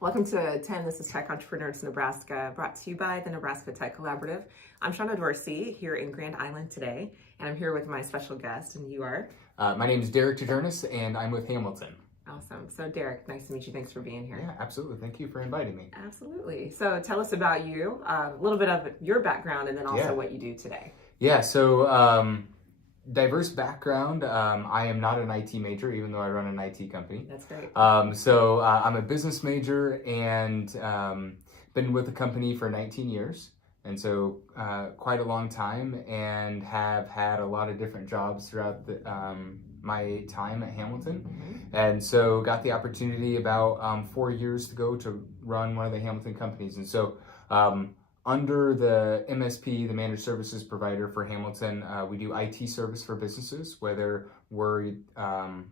Welcome to 10. This is Tech Entrepreneurs Nebraska, brought to you by the Nebraska Tech Collaborative. I'm Shauna Dorsey here in Grand Island today, and I'm here with my special guest, and you are? My name is Dereck Djernes, and I'm with Hamilton. Awesome. So Dereck, nice to meet you. Thanks for being here. Yeah, absolutely. Thank you for inviting me. Absolutely. So tell us about you, a little bit of your background, and then also what you do today. Yeah, so diverse background. I am not an IT major, even though I run an IT company. That's great. I'm a business major and been with the company for 19 years. And so quite a long time, and have had a lot of different jobs throughout my time at Hamilton. Mm-hmm. And so got the opportunity about 4 years ago to run one of the Hamilton companies. And so under the MSP, the managed services provider for Hamilton, we do IT service for businesses, whether we're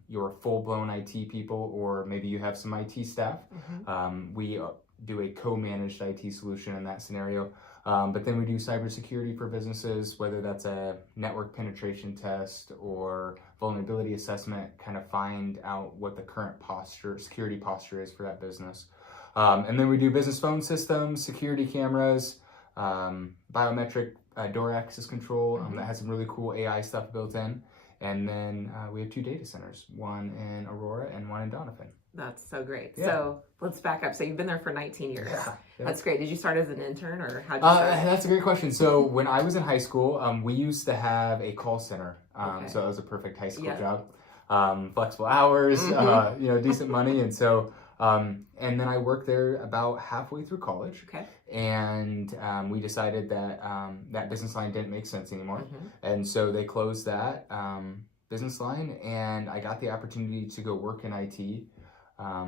your full-blown IT people or maybe you have some IT staff. Mm-hmm. We do a co-managed IT solution in that scenario. But then we do cybersecurity for businesses, whether that's a network penetration test or vulnerability assessment, kind of find out what the current security posture is for that business. And then we do business phone systems, security cameras, biometric door access control that has some really cool AI stuff built in. And then we have 2 data centers, one in Aurora and one in Donovan. That's so great. Yeah. So let's back up. So you've been there for 19 years. Yeah. That's great. Did you start as an intern, or how did you start? That's a great question. So when I was in high school, we used to have a call center. So it was a perfect high school job. Flexible hours, decent money. And so, and then I worked there about halfway through college. Okay. And we decided that that business line didn't make sense anymore. Mm-hmm. And so they closed that business line, and I got the opportunity to go work in IT.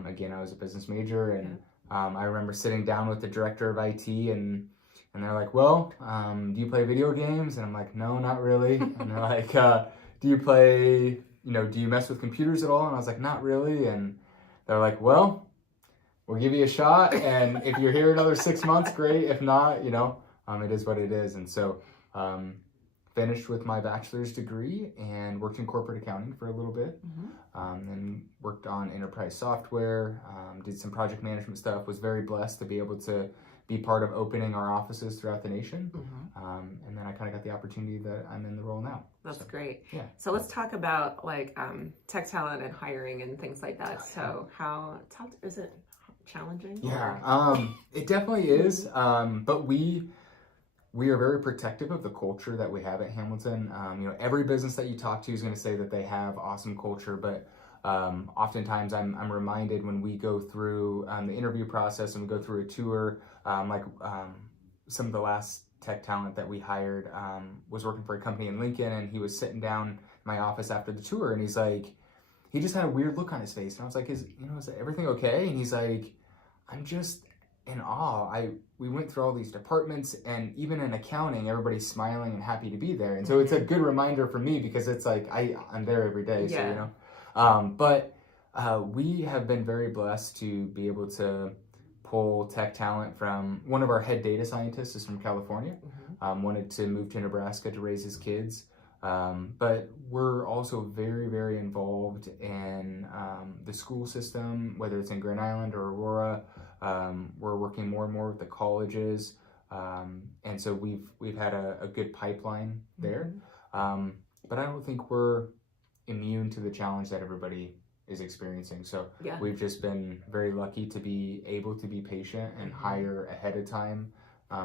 Again, I was a business major, and I remember sitting down with the director of IT, and they're like, well, do you play video games? And I'm like, no, not really. And they're like, do you mess with computers at all? And I was like, not really. And they're like, well, we'll give you a shot, and if you're here another 6 months, great. If not, it is what it is. And so finished with my bachelor's degree and worked in corporate accounting for a little bit. And worked on enterprise software, did some project management stuff, was very blessed to be able to be part of opening our offices throughout the nation. And then I kind of got the opportunity that I'm in the role now. That's great. Yeah. So let's talk about tech talent and hiring and things like that. So how is it challenging? Yeah, it definitely is. But we are very protective of the culture that we have at Hamilton. Every business that you talk to is going to say that they have awesome culture, but oftentimes I'm reminded when we go through the interview process and we go through a tour, some of the last tech talent that we hired was working for a company in Lincoln, and he was sitting down in my office after the tour, and he's like, he just had a weird look on his face, and I was like, is everything okay? And he's like, I'm just in awe. We went through all these departments, and even in accounting, everybody's smiling and happy to be there. And so it's a good reminder for me, because it's like I'm there every day. Yeah. So but we have been very blessed to be able to pull tech talent from one of our head data scientists is from California. Wanted to move to Nebraska to raise his kids. But we're also very, very involved in the school system, whether it's in Grand Island or Aurora. We're working more and more with the colleges, and so we've had a good pipeline there. But I don't think we're immune to the challenge that everybody is experiencing. So we've just been very lucky to be able to be patient and hire ahead of time.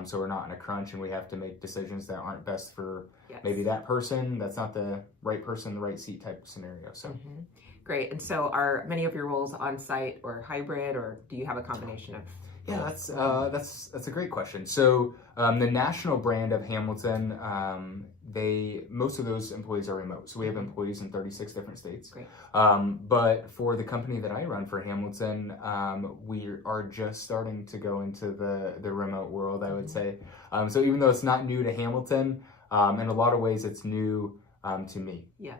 So we're not in a crunch and we have to make decisions that aren't best for maybe that person. That's not the right person, the right seat type of scenario. So great. And so are many of your roles on site or hybrid, or do you have a combination of? Yeah, that's a great question. So the national brand of Hamilton, most of those employees are remote. So we have employees in 36 different states. Great. But for the company that I run for Hamilton, we are just starting to go into the remote world, I would say. So even though it's not new to Hamilton, in a lot of ways it's new to me. Yeah.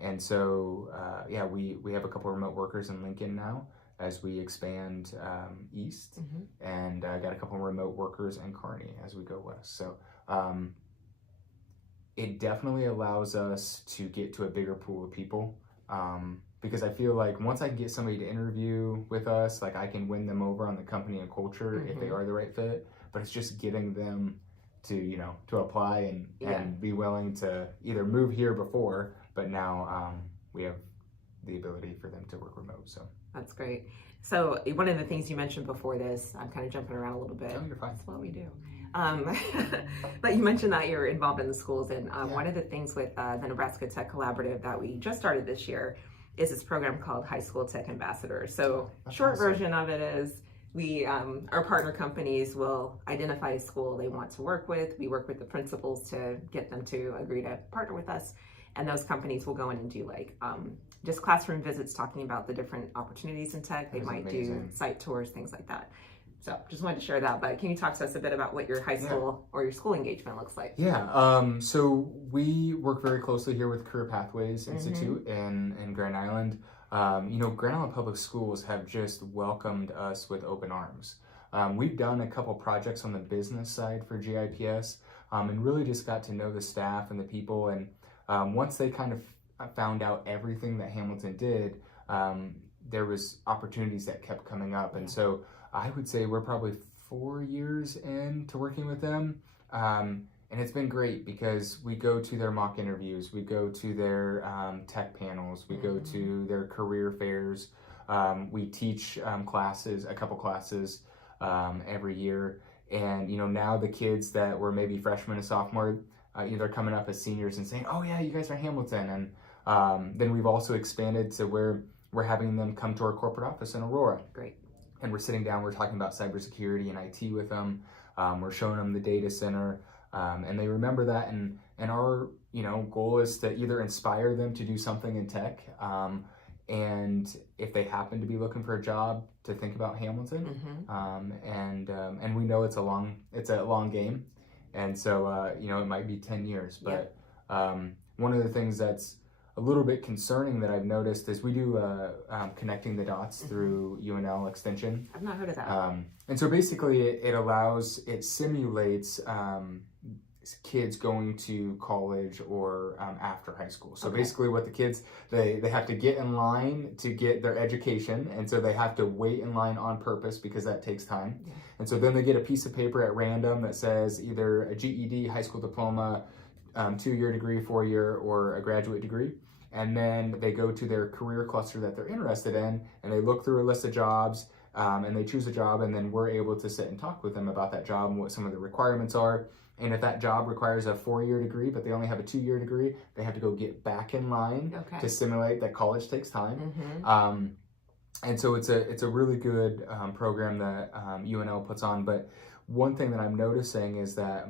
And so we have a couple of remote workers in Lincoln now, as we expand east, and got a couple of remote workers in Kearney as we go west. So it definitely allows us to get to a bigger pool of people because I feel like once I can get somebody to interview with us, like I can win them over on the company and culture if they are the right fit. But it's just getting them to, to apply and be willing to either move here before, but now we have the ability for them to work remote. So that's great. So one of the things you mentioned before this, I'm kind of jumping around a little bit. Oh, you're fine. That's what we do. But you mentioned that you're involved in the schools, and one of the things with the Nebraska Tech Collaborative that we just started this year is this program called High School Tech Ambassadors. So short version of it is we, our partner companies will identify a school they want to work with. We work with the principals to get them to agree to partner with us. And those companies will go in and do like just classroom visits talking about the different opportunities in tech. They might do site tours, things like that. So just wanted to share that, but can you talk to us a bit about what your high school or your school engagement looks like? Yeah, so we work very closely here with Career Pathways Institute in Grand Island. Grand Island Public Schools have just welcomed us with open arms. We've done a couple projects on the business side for GIPS and really just got to know the staff and the people. And once they kind of found out everything that Hamilton did, there was opportunities that kept coming up. And so I would say we're probably 4 years into working with them. And it's been great because we go to their mock interviews, we go to their tech panels, we go to their career fairs, we teach a couple classes every year. And, now the kids that were maybe freshmen and sophomore, they're coming up as seniors and saying, oh yeah, you guys are Hamilton. And then we've also expanded to where we're having them come to our corporate office in Aurora. Great. And we're sitting down, we're talking about cybersecurity and IT with them. We're showing them the data center, and they remember that. And our, goal is to either inspire them to do something in tech, and if they happen to be looking for a job, to think about Hamilton. And we know it's a long game, and so it might be 10 years. But one of the things that's a little bit concerning that I've noticed is we do connecting the dots through UNL extension. I've not heard of that. And so basically it simulates kids going to college or after high school. So basically what the kids, they have to get in line to get their education. And so they have to wait in line on purpose because that takes time. And so then they get a piece of paper at random that says either a GED, high school diploma, 2-year degree, 4-year, or a graduate degree. And then they go to their career cluster that they're interested in, and they look through a list of jobs, and they choose a job, and then we're able to sit and talk with them about that job and what some of the requirements are. And if that job requires a 4-year degree, but they only have a 2-year degree, they have to go get back in line to simulate that college takes time. And so it's a really good program that UNL puts on. But one thing that I'm noticing is that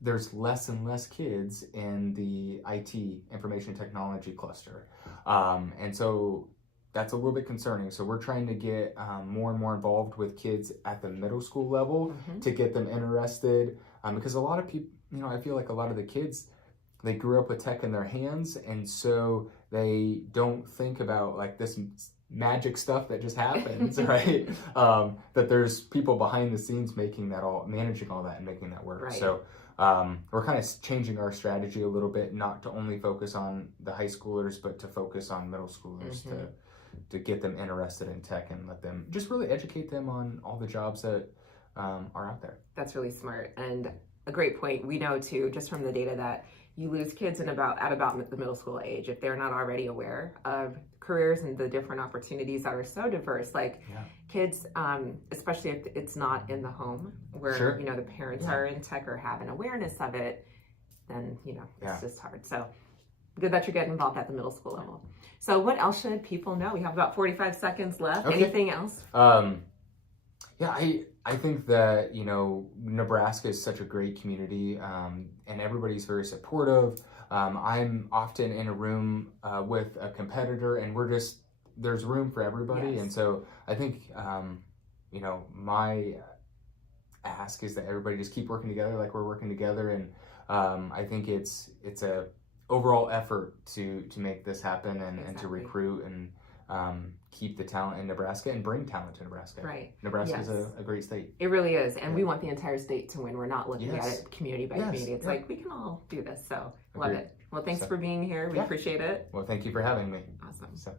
there's less and less kids in the IT, information technology cluster. And so that's a little bit concerning. So we're trying to get more and more involved with kids at the middle school level to get them interested. Because a lot of people, I feel like a lot of the kids, they grew up with tech in their hands, and so they don't think about like this magic stuff that just happens, right? That there's people behind the scenes managing all that and making that work. Right. So we're kind of changing our strategy a little bit, not to only focus on the high schoolers, but to focus on middle schoolers to get them interested in tech and let them just really educate them on all the jobs that are out there. That's really smart and a great point. We know too, just from the data, that you lose kids at about the middle school age if they're not already aware of careers and the different opportunities that are so diverse. Like kids, especially if it's not in the home where the parents are in tech or have an awareness of it, then it's just hard. So good that you're getting involved at the middle school level. So what else should people know? We have about 45 seconds left. Okay. Anything else? I think that, Nebraska is such a great community, and everybody's very supportive. I'm often in a room with a competitor, and there's room for everybody. And so I think, my ask is that everybody just keep working together like we're working together. And I think it's a overall effort to make this happen and to recruit and keep the talent in Nebraska and bring talent to Nebraska. Right. Nebraska is a great state. It really is. And we want the entire state to win. We're not looking at it community by community. It's like we can all do this. So love it. Well, thanks for being here. We appreciate it. Well, thank you for having me. Awesome. So.